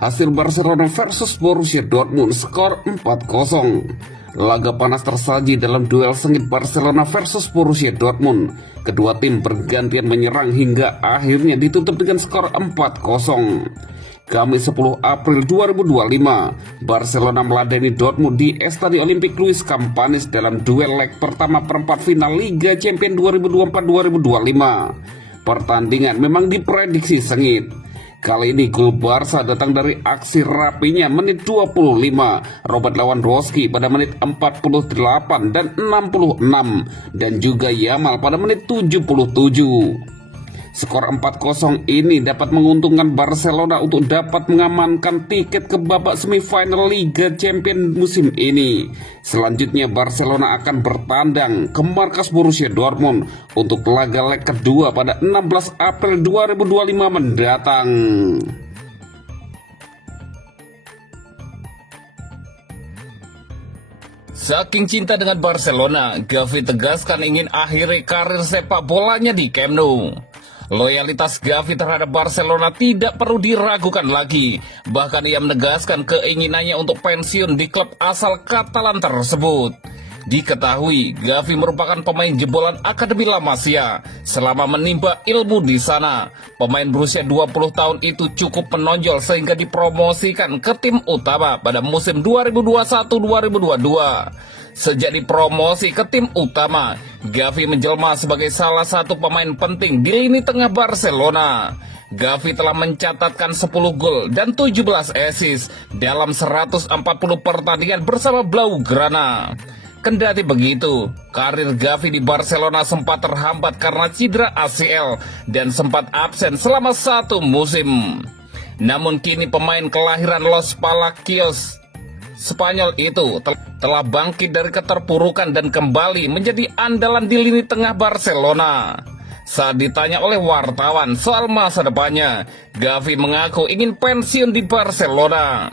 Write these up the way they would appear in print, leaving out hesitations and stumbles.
Hasil Barcelona versus Borussia Dortmund skor 4-0. Laga panas tersaji dalam duel sengit Barcelona versus Borussia Dortmund. Kedua tim bergantian menyerang hingga akhirnya ditutup dengan skor 4-0. Kamis 10 April 2025, Barcelona meladeni Dortmund di Estadio Olympique Luis Campanis dalam duel leg pertama perempat final Liga Champions 2024-2025. Pertandingan memang diprediksi sengit. Kali ini gol Barca datang dari aksi rapinya menit 25 Robert Lewandowski pada menit 48 dan 66 dan juga Yamal pada menit 77. Skor 4-0 ini dapat menguntungkan Barcelona untuk dapat mengamankan tiket ke babak semifinal Liga Champions musim ini. Selanjutnya Barcelona akan bertandang ke markas Borussia Dortmund untuk laga leg kedua pada 16 April 2025 mendatang. Saking cinta dengan Barcelona, Gavi tegaskan ingin akhiri karir sepak bolanya di Camp Nou. Loyalitas Gavi terhadap Barcelona tidak perlu diragukan lagi. Bahkan ia menegaskan keinginannya untuk pensiun di klub asal Katalan tersebut. Diketahui, Gavi merupakan pemain jebolan Akademi La Masia selama menimba ilmu di sana. Pemain berusia 20 tahun itu cukup menonjol sehingga dipromosikan ke tim utama pada musim 2021-2022. Sejak dipromosi ke tim utama, Gavi menjelma sebagai salah satu pemain penting di lini tengah Barcelona. Gavi telah mencatatkan 10 gol dan 17 assist dalam 140 pertandingan bersama Blaugrana. Kendati begitu, karir Gavi di Barcelona sempat terhambat karena cedera ACL dan sempat absen selama 1 musim. Namun kini pemain kelahiran Los Palacios Spanyol itu telah bangkit dari keterpurukan dan kembali menjadi andalan di lini tengah Barcelona. Saat ditanya oleh wartawan soal masa depannya, Gavi mengaku ingin pensiun di Barcelona.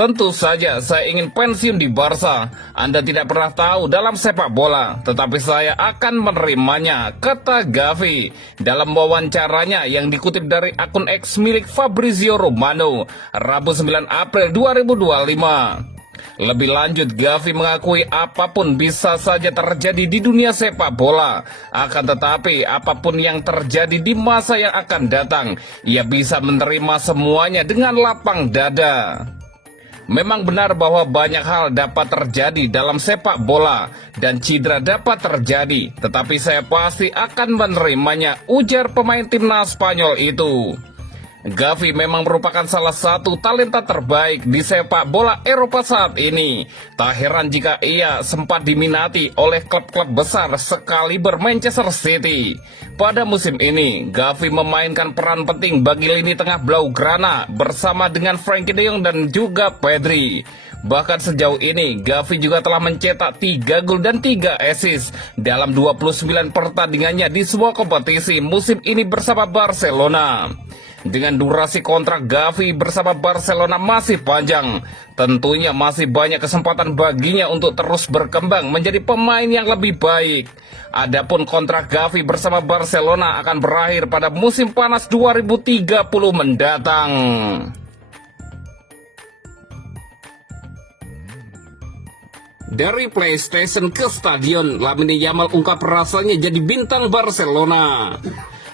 Tentu saja saya ingin pensiun di Barca. Anda tidak pernah tahu dalam sepak bola, tetapi saya akan menerimanya, kata Gavi dalam wawancaranya yang dikutip dari akun X milik Fabrizio Romano, Rabu 9 April 2025. Lebih lanjut, Gavi mengakui apapun bisa saja terjadi di dunia sepak bola. Akan tetapi, apapun yang terjadi di masa yang akan datang, ia bisa menerima semuanya dengan lapang dada. Memang benar bahwa banyak hal dapat terjadi dalam sepak bola dan cedera dapat terjadi, tetapi saya pasti akan menerimanya, ujar pemain timnas Spanyol itu. Gavi memang merupakan salah satu talenta terbaik di sepak bola Eropa saat ini. Tak heran jika ia sempat diminati oleh klub-klub besar sekaliber Manchester City. Pada musim ini, Gavi memainkan peran penting bagi lini tengah Blaugrana bersama dengan Frenkie de Jong dan juga Pedri. Bahkan sejauh ini, Gavi juga telah mencetak 3 gol dan 3 assist dalam 29 pertandingannya di semua kompetisi musim ini bersama Barcelona. Dengan durasi kontrak Gavi bersama Barcelona masih panjang, tentunya masih banyak kesempatan baginya untuk terus berkembang menjadi pemain yang lebih baik. Adapun kontrak Gavi bersama Barcelona akan berakhir pada musim panas 2030 mendatang. Dari PlayStation ke stadion, Lamine Yamal ungkap rasanya jadi bintang Barcelona.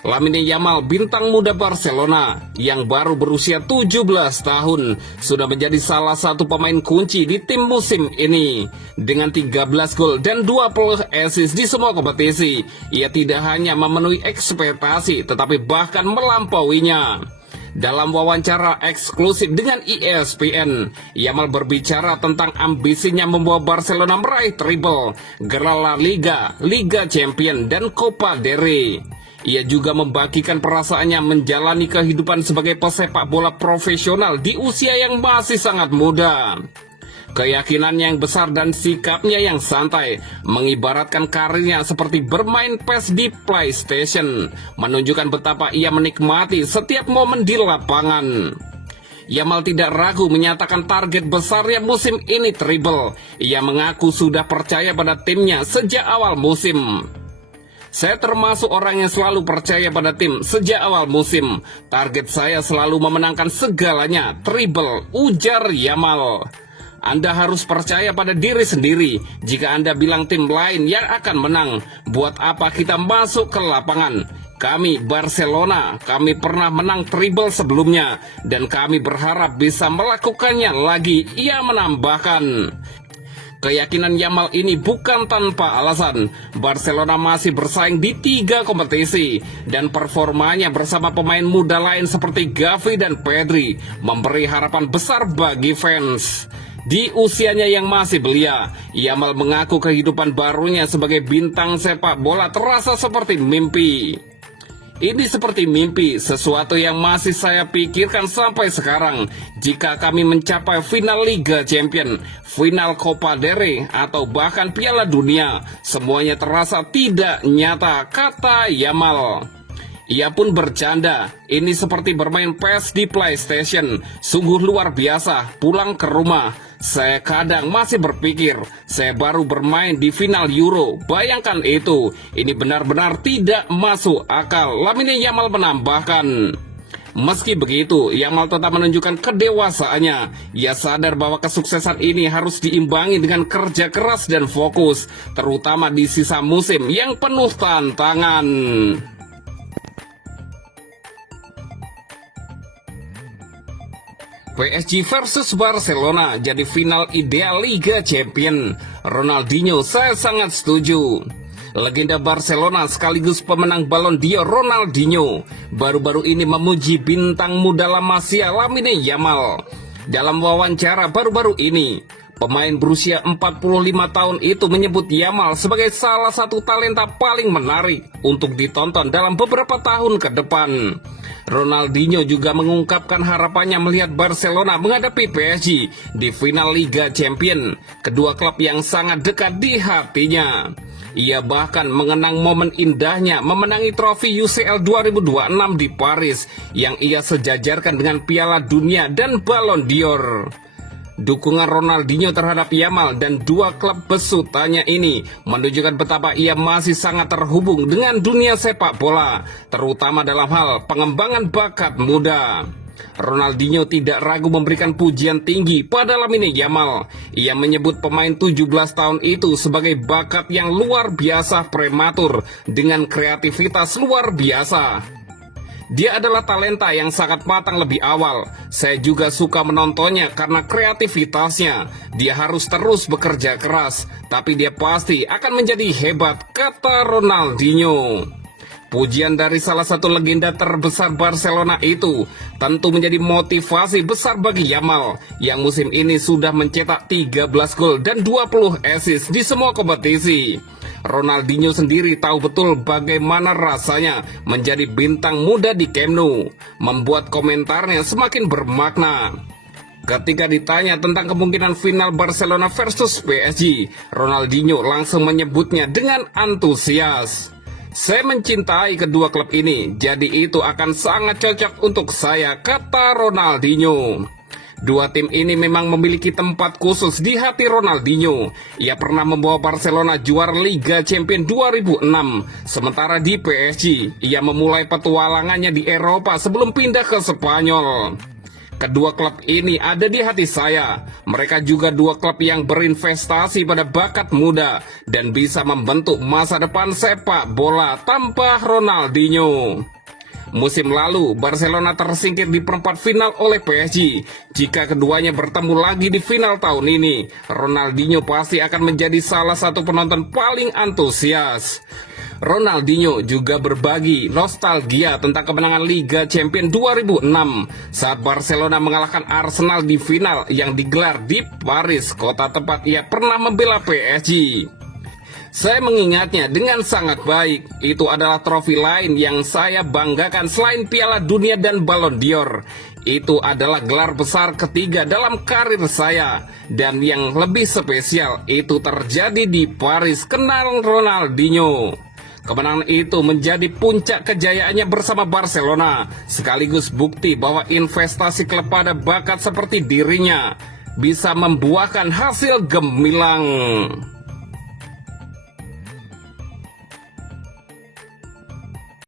Lamine Yamal, bintang muda Barcelona yang baru berusia 17 tahun, sudah menjadi salah satu pemain kunci di tim musim ini. Dengan 13 gol dan 20 assist di semua kompetisi, ia tidak hanya memenuhi ekspektasi, tetapi bahkan melampauinya. Dalam wawancara eksklusif dengan ESPN, Yamal berbicara tentang ambisinya membawa Barcelona meraih treble, gelar La Liga, Liga Champions, dan Copa del Rey. Ia juga membagikan perasaannya menjalani kehidupan sebagai pesepak bola profesional di usia yang masih sangat muda. Keyakinan yang besar dan sikapnya yang santai mengibaratkan karirnya seperti bermain PES di PlayStation, menunjukkan betapa ia menikmati setiap momen di lapangan. Yamal tidak ragu menyatakan target besarnya musim ini treble. Ia mengaku sudah percaya pada timnya sejak awal musim. Saya termasuk orang yang selalu percaya pada tim sejak awal musim. Target saya selalu memenangkan segalanya, treble, ujar Yamal. Anda harus percaya pada diri sendiri. Jika Anda bilang tim lain yang akan menang, buat apa kita masuk ke lapangan? Kami Barcelona, kami pernah menang treble sebelumnya, dan kami berharap bisa melakukannya lagi, ia menambahkan. Keyakinan Yamal ini bukan tanpa alasan. Barcelona masih bersaing di 3 kompetisi dan performanya bersama pemain muda lain seperti Gavi dan Pedri memberi harapan besar bagi fans. Di usianya yang masih belia, Yamal mengaku kehidupan barunya sebagai bintang sepak bola terasa seperti mimpi. Ini seperti mimpi, sesuatu yang masih saya pikirkan sampai sekarang. Jika kami mencapai final Liga Champions, final Copa del Rey, atau bahkan Piala Dunia, semuanya terasa tidak nyata, kata Yamal. Ia pun bercanda, ini seperti bermain PES di PlayStation, sungguh luar biasa. Pulang ke rumah, saya kadang masih berpikir, saya baru bermain di final Euro. Bayangkan itu, ini benar-benar tidak masuk akal, Lamine Yamal menambahkan. Meski begitu, Yamal tetap menunjukkan kedewasaannya. Ia sadar bahwa kesuksesan ini harus diimbangi dengan kerja keras dan fokus, terutama di sisa musim yang penuh tantangan. PSG versus Barcelona jadi final ideal Liga Champions. Ronaldinho, saya sangat setuju. Legenda Barcelona sekaligus pemenang Ballon d'Or Ronaldinho baru-baru ini memuji bintang muda La Masia Lamine Yamal. Dalam wawancara baru-baru ini, pemain berusia 45 tahun itu menyebut Yamal sebagai salah satu talenta paling menarik untuk ditonton dalam beberapa tahun ke depan. Ronaldinho juga mengungkapkan harapannya melihat Barcelona menghadapi PSG di final Liga Champions, kedua klub yang sangat dekat di hatinya. Ia bahkan mengenang momen indahnya memenangi trofi UCL 2026 di Paris yang ia sejajarkan dengan Piala Dunia dan Ballon d'Or. Dukungan Ronaldinho terhadap Yamal dan dua klub besutannya ini menunjukkan betapa ia masih sangat terhubung dengan dunia sepak bola, terutama dalam hal pengembangan bakat muda. Ronaldinho tidak ragu memberikan pujian tinggi pada Lamine Yamal. Ia menyebut pemain 17 tahun itu sebagai bakat yang luar biasa prematur dengan kreativitas luar biasa. Dia adalah talenta yang sangat matang lebih awal. Saya juga suka menontonnya karena kreativitasnya. Dia harus terus bekerja keras, tapi dia pasti akan menjadi hebat, kata Ronaldinho. Pujian dari salah satu legenda terbesar Barcelona itu tentu menjadi motivasi besar bagi Yamal yang musim ini sudah mencetak 13 gol dan 20 assist di semua kompetisi. Ronaldinho sendiri tahu betul bagaimana rasanya menjadi bintang muda di Camp Nou, membuat komentarnya semakin bermakna. Ketika ditanya tentang kemungkinan final Barcelona versus PSG, Ronaldinho langsung menyebutnya dengan antusias. Saya mencintai kedua klub ini, jadi itu akan sangat cocok untuk saya, kata Ronaldinho. Dua tim ini memang memiliki tempat khusus di hati Ronaldinho. Ia pernah membawa Barcelona juara Liga Champions 2006. Sementara di PSG, ia memulai petualangannya di Eropa sebelum pindah ke Spanyol. Kedua klub ini ada di hati saya. Mereka juga dua klub yang berinvestasi pada bakat muda dan bisa membentuk masa depan sepak bola tanpa Ronaldinho. Musim lalu, Barcelona tersingkir di perempat final oleh PSG. Jika keduanya bertemu lagi di final tahun ini, Ronaldinho pasti akan menjadi salah satu penonton paling antusias. Ronaldinho juga berbagi nostalgia tentang kemenangan Liga Champions 2006 saat Barcelona mengalahkan Arsenal di final yang digelar di Paris, kota tempat ia pernah membela PSG. Saya mengingatnya dengan sangat baik. Itu adalah trofi lain yang saya banggakan selain Piala Dunia dan Ballon d'Or. Itu adalah gelar besar ketiga dalam karir saya. Dan yang lebih spesial, itu terjadi di Paris, kenal Ronaldinho. Kemenangan itu menjadi puncak kejayaannya bersama Barcelona, sekaligus bukti bahwa investasi klub pada bakat seperti dirinya bisa membuahkan hasil gemilang.